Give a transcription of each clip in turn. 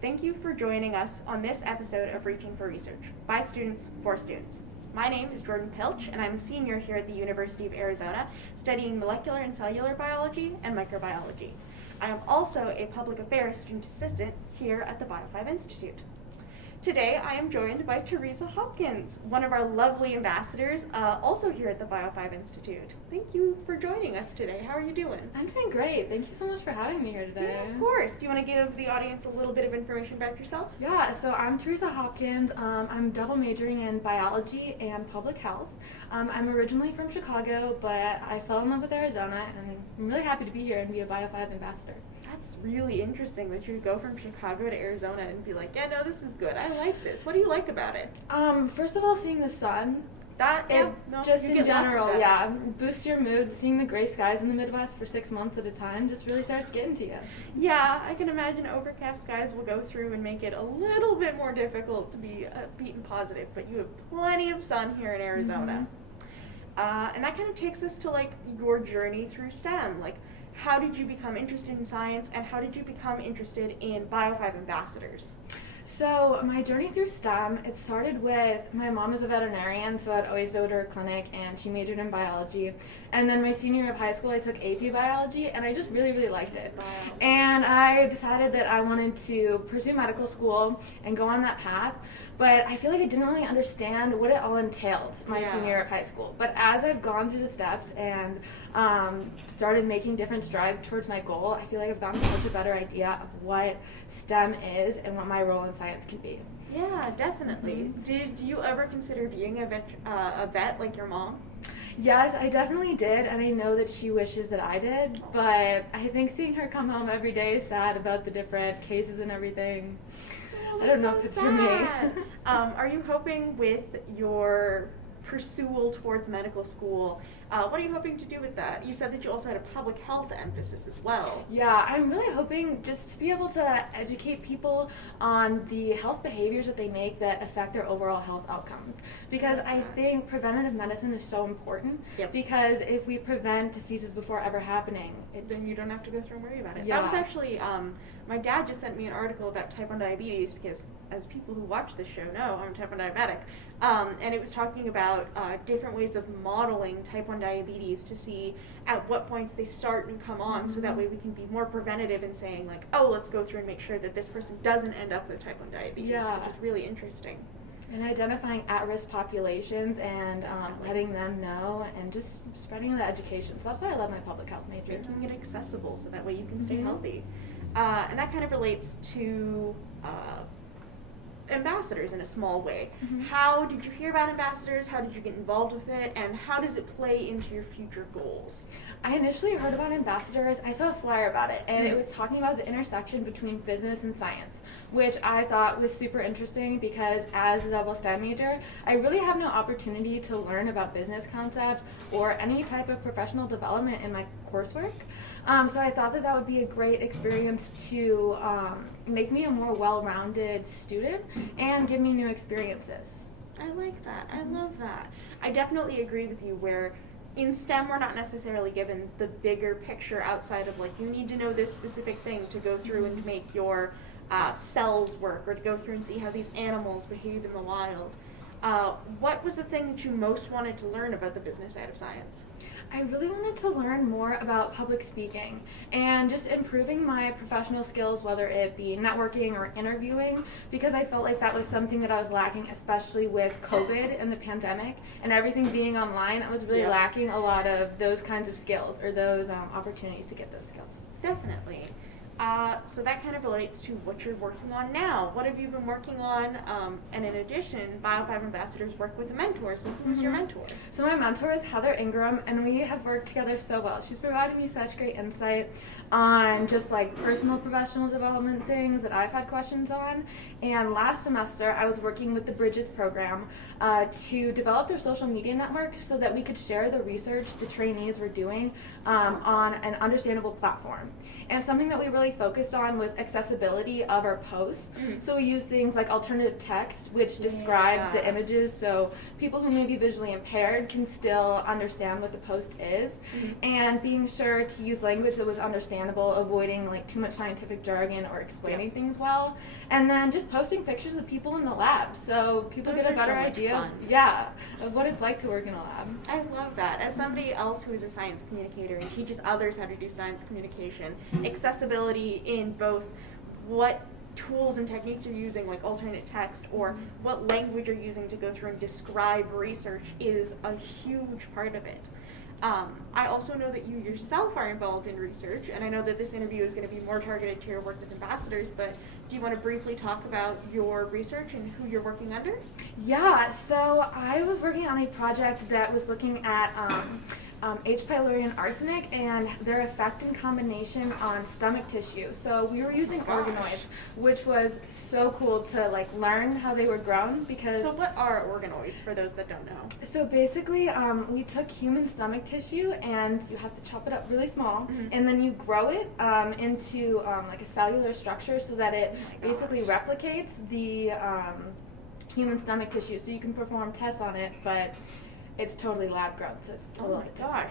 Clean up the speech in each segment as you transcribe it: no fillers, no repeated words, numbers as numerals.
Thank you for joining us on this episode of Reaching for Research by students for students. My name is Jordan Pilch, and I'm a senior here at the University of Arizona, studying molecular and cellular biology and microbiology. I am also a public affairs student assistant here at the BIO5 Institute. Today, I am joined by Theresa Hopkins, one of our lovely ambassadors, also here at the BIO5 Institute. Thank you for joining us today. How are you doing? I'm doing great. Thank you so much for having me here today. Yeah, of course. Do you want to give the audience a little bit of information about yourself? Yeah, so I'm Theresa Hopkins. I'm double majoring in biology and public health. I'm originally from Chicago, but I fell in love with Arizona, and I'm really happy to be here and be a BIO5 ambassador. That's really interesting that you go from Chicago to Arizona and be like, yeah, no, this is good. I like this. What do you like about it? First of all, seeing the sun. Just in general, yeah, boosts your mood. Seeing the gray skies in the Midwest for 6 months at a time just really starts getting to you. Yeah, I can imagine overcast skies will go through and make it a little bit more difficult to be upbeat and positive, but you have plenty of sun here in Arizona. And that kind of takes us to like your journey through STEM. Like, how did you become interested in science, and how did you become interested in BIO5 ambassadors? So my journey through STEM, it started with, my mom is a veterinarian, so I'd always go to her clinic, and she majored in biology. And then my senior year of high school, I took AP biology, and I just really, really liked it. Wow. And I decided that I wanted to pursue medical school and go on that path. But I feel like I didn't really understand what it all entailed my senior year of high school. But as I've gone through the steps and started making different strides towards my goal, I feel like I've gotten such a better idea of what STEM is and what my role in science can be. Yeah, definitely. Did you ever consider being a vet like your mom? Yes, I definitely did, and I know that she wishes that I did, but I think seeing her come home every day sad about the different cases and everything, I don't know if it's for me. Are you hoping with your pursuit towards medical school, what are you hoping to do with that? You said that you also had a public health emphasis as well. Yeah, I'm really hoping just to be able to educate people on the health behaviors that they make that affect their overall health outcomes. Because I think preventative medicine is so important. Yep. Because if we prevent diseases before ever happening, then you don't have to go through and worry about it. Yeah. That was actually, my dad just sent me an article about type 1 diabetes because, as people who watch this show know, I'm type 1 diabetic. And it was talking about different ways of modeling type 1 diabetes to see at what points they start and come on, so that way we can be more preventative in saying like, oh, let's go through and make sure that this person doesn't end up with type 1 diabetes, which is really interesting. And identifying at-risk populations and letting them know and just spreading the education. So that's why I love my public health major. Making it accessible so that way you can stay healthy. And that kind of relates to ambassadors in a small way. How did you hear about ambassadors? How did you get involved with it? And how does it play into your future goals? I initially heard about ambassadors. I saw a flyer about it, and it was talking about the intersection between business and science, which I thought was super interesting because as a double STEM major, I really have no opportunity to learn about business concepts or any type of professional development in my coursework. So I thought that that would be a great experience to make me a more well-rounded student and give me new experiences. I like that. I love that. I definitely agree with you where in STEM we're not necessarily given the bigger picture outside of like you need to know this specific thing to go through and make your cells work, or to go through and see how these animals behave in the wild. What was the thing that you most wanted to learn about the business side of science? I really wanted to learn more about public speaking and just improving my professional skills, whether it be networking or interviewing, because I felt like that was something that I was lacking, especially with COVID and the pandemic and everything being online. I was really lacking a lot of those kinds of skills or those opportunities to get those skills. Definitely. So that kind of relates to what you're working on now. What have you been working on? And in addition, BIO5 ambassadors work with a mentor. So who's your mentor? So my mentor is Heather Ingram, and we have worked together so well. She's provided me such great insight on just like personal professional development things that I've had questions on. And last semester, I was working with the Bridges program to develop their social media network so that we could share the research the trainees were doing on an understandable platform. And something that we really really focused on was accessibility of our posts. So we use things like alternative text, which describes the images, so people who may be visually impaired can still understand what the post is, and being sure to use language that was understandable, avoiding like too much scientific jargon or explaining things well, and then just posting pictures of people in the lab so people get a better idea of what it's like to work in a lab. I love that. As somebody else who is a science communicator and teaches others how to do science communication, accessibility in both what tools and techniques you're using, like alternate text, or what language you're using to go through and describe research is a huge part of it. I also know that you yourself are involved in research, and I know that this interview is going to be more targeted to your work with ambassadors, but do you want to briefly talk about your research and who you're working under? Yeah, so I was working on a project that was looking at H. pylori and arsenic and their effect in combination on stomach tissue. So we were using organoids, which was so cool to like learn how they were grown because... So what are organoids for those that don't know? So basically we took human stomach tissue and you have to chop it up really small and then you grow it into like a cellular structure so that it basically replicates the human stomach tissue. So you can perform tests on it, but it's totally lab grown. So it's oh my gosh,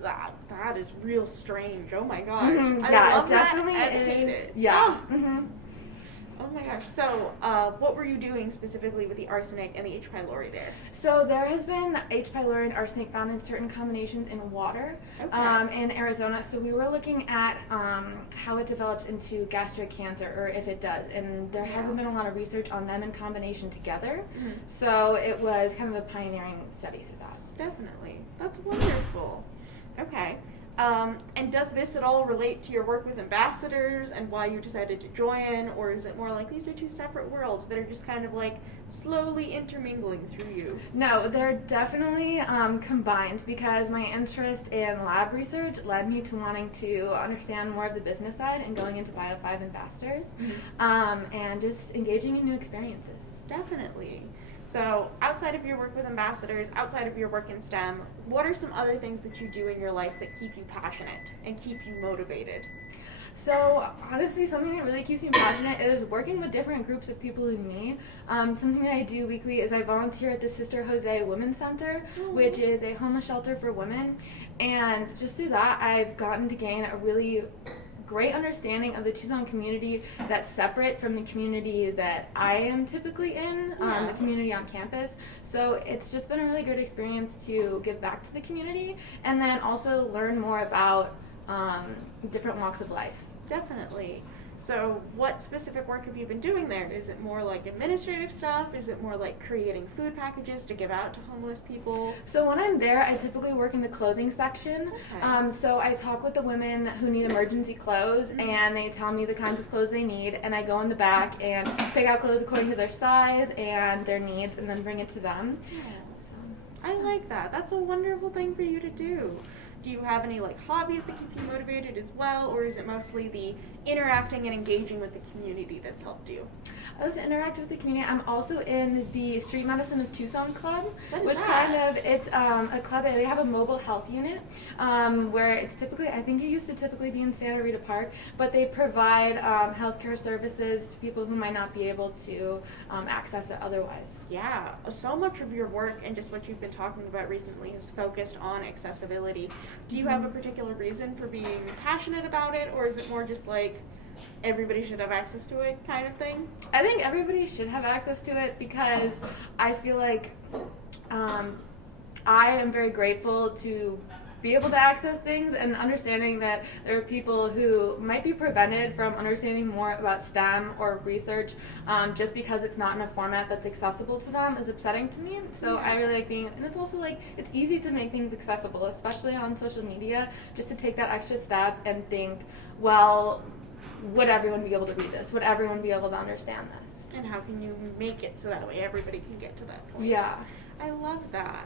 that is real strange. Oh my gosh. Yeah, I love it definitely that and is. hate it. Yeah. Oh my gosh. So, what were you doing specifically with the arsenic and the H. pylori there? So there has been H. pylori and arsenic found in certain combinations in water in Arizona. So we were looking at how it develops into gastric cancer, or if it does. And there hasn't been a lot of research on them in combination together. So it was kind of a pioneering study through that. Definitely. That's wonderful. Okay. And does this at all relate to your work with ambassadors and why you decided to join, or is it more like these are two separate worlds that are just kind of like slowly intermingling through you? No, they're definitely combined because my interest in lab research led me to wanting to understand more of the business side and going into BIO5 Ambassadors and just engaging in new experiences. Definitely. So outside of your work with ambassadors, outside of your work in STEM, what are some other things that you do in your life that keep you passionate and keep you motivated? So honestly, something that really keeps me passionate is working with different groups of people in me. Something that I do weekly is I volunteer at the Sister Jose Women's Center, which is a homeless shelter for women. And just through that, I've gotten to gain a really great understanding of the Tucson community that's separate from the community that I am typically in, the community on campus. So it's just been a really good experience to give back to the community and then also learn more about different walks of life. Definitely. So what specific work have you been doing there? Is it more like administrative stuff? Is it more like creating food packages to give out to homeless people? So when I'm there, I typically work in the clothing section. So I talk with the women who need emergency clothes and they tell me the kinds of clothes they need, and I go in the back and pick out clothes according to their size and their needs and then bring it to them. So I like that. That's a wonderful thing for you to do. Do you have any like hobbies that keep you motivated as well, or is it mostly the interacting and engaging with the community that's helped you? I also interact with the community. I'm also in the Street Medicine of Tucson Club, which it's a club. They have a mobile health unit where it's typically, I think it used to typically be in Santa Rita Park, but they provide healthcare services to people who might not be able to access it otherwise. Yeah, so much of your work and just what you've been talking about recently is focused on accessibility. Do you have a particular reason for being passionate about it, or is it more just like everybody should have access to it kind of thing? I think everybody should have access to it because I feel like I am very grateful to be able to access things, and understanding that there are people who might be prevented from understanding more about STEM or research just because it's not in a format that's accessible to them is upsetting to me. So I really like being, and it's also like, it's easy to make things accessible, especially on social media, just to take that extra step and think, well, would everyone be able to read this? Would everyone be able to understand this? And how can you make it so that way everybody can get to that point? Yeah. I love that.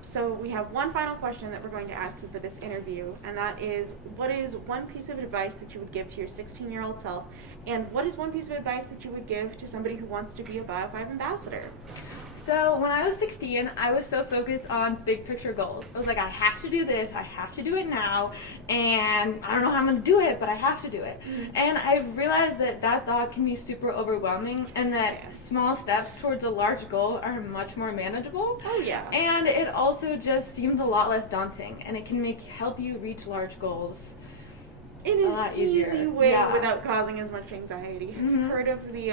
So we have one final question that we're going to ask you for this interview, and that is, what is one piece of advice that you would give to your 16-year-old self, and what is one piece of advice that you would give to somebody who wants to be a BIO5 ambassador? So when I was 16, I was so focused on big picture goals. I was like, I have to do this, I have to do it now, and I don't know how I'm going to do it, but I have to do it. And I realized that that thought can be super overwhelming, and that small steps towards a large goal are much more manageable. Oh yeah. And it also just seems a lot less daunting, and it can help you reach large goals in a an lot easier. easy way Yeah. without causing as much anxiety. Have you heard of the,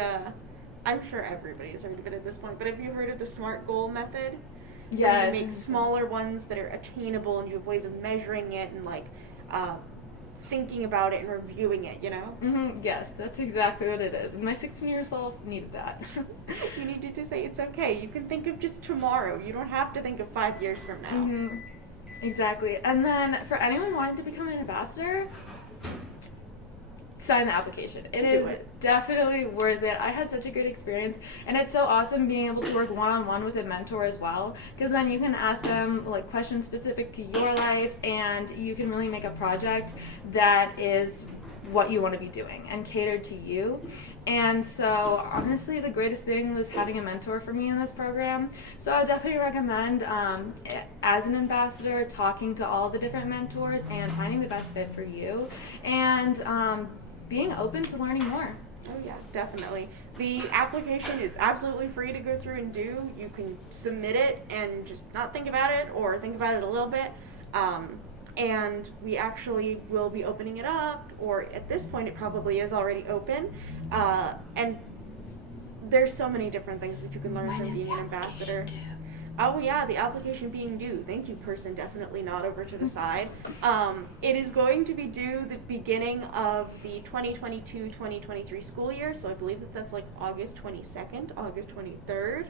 I'm sure everybody's heard of it at this point, but have you heard of the SMART goal method? Yes. Where you make smaller ones that are attainable and you have ways of measuring it and like thinking about it and reviewing it, you know? Yes, that's exactly what it is. And my 16-year-old self needed that. You needed to say it's okay. You can think of just tomorrow. You don't have to think of 5 years from now. Exactly. And then for anyone wanting to become an ambassador, sign the application. It is definitely worth it. I had such a good experience, and it's so awesome being able to work one-on-one with a mentor as well, because then you can ask them like questions specific to your life, and you can really make a project that is what you want to be doing and catered to you. And so honestly, the greatest thing was having a mentor for me in this program. So I would definitely recommend, as an ambassador, talking to all the different mentors and finding the best fit for you, and being open to learning more. Oh yeah, definitely. The application is absolutely free to go through and do. You can submit it and just not think about it, or think about it a little bit. And we actually will be opening it up, or at this point it probably is already open. And there's so many different things that you can learn from being an ambassador. Oh yeah, the application being due. Thank you, person. Definitely not over to the side. It is going to be due the beginning of the 2022-2023 school year, so I believe that's like August 22nd, August 23rd.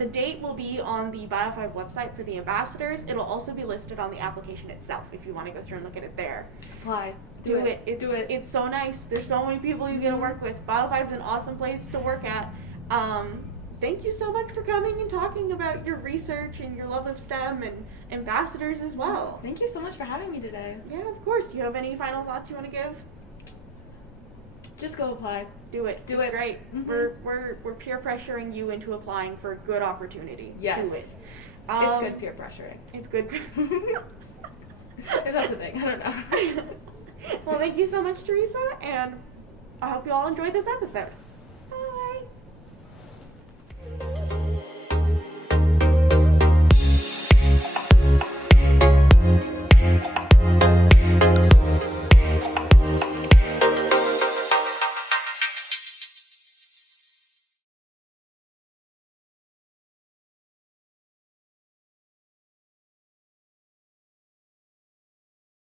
The date will be on the BIO5 website for the ambassadors. It'll also be listed on the application itself if you want to go through and look at it there. Apply. Do it. It's so nice. There's so many people you get to work with. BIO5 is an awesome place to work at. Thank you so much for coming and talking about your research and your love of STEM and ambassadors as well. Thank you so much for having me today. Yeah, of course. Do you have any final thoughts you want to give? Just go apply. Do it. It's great. We're peer pressuring you into applying for a good opportunity. Yes. Do it. It's good peer pressuring. It's good. If that's the thing. I don't know. Well, thank you so much, Theresa, and I hope you all enjoyed this episode.